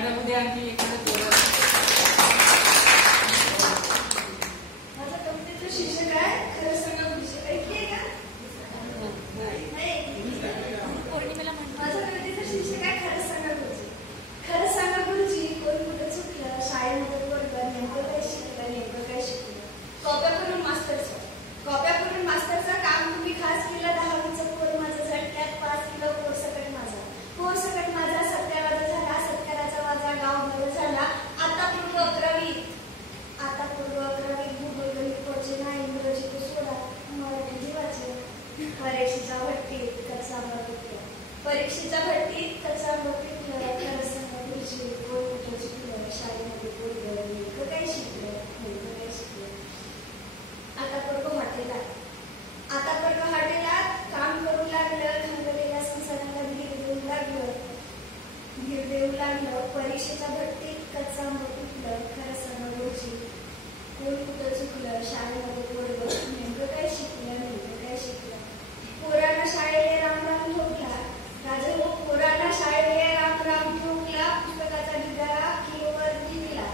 Madam उद्या आणखी एखादं माझा कवितेचा शीर्षक आहे खरं सांगा गुरुजी. ऐकले का? पौर्णिमेला म्हणतो. माझा कवितेचा शीर्षक आहे खरं सांगा गुरुजी. खरं सांगा गुरुजी, कोण कुठं चुकलं, शाळेमध्ये वर्गात नेमकं काय शिकलं, नेमकं काय शिकलं. कॉप्या करून मास्तरचं काम तुम्ही खास केलं. 10वीचं पोर माझं झटक्यात पास केलं. पोर सकट माझा सत्यावाद झाला. सत्काराचा माझा गाव भर झाला. आता पूर्व 11वीत भूगोल गणित पोचे नाही. इंग्रजी तो सोडा, मराठी जीवाचे. परीक्षेच्या भट्टीत कच्चा आंबा पिकला. खरं सांगा गुरुजी, कोण कुठं चुकलं, शाळेमध्ये पोरगं नेमकं काय शिकलं. आता पोरगं हॉटेलात काम करू लागलं. खंगलेल्या संसाराला धीर देऊ लागलं. परीक्षेच्या भट्टीत कच्चा आंबा पिकलं. खरं सांगा गुरुजी, कोण कुठं चुकलं, शाळेमध्ये पोरगं नेमकं काय शिकलं. पोरांना शाळेले राम राम ठोकला. राजा हो, पोरांना शाळेले राम राम ठोकला. पुस्तकाचा ढिगारा किलोवर दिला.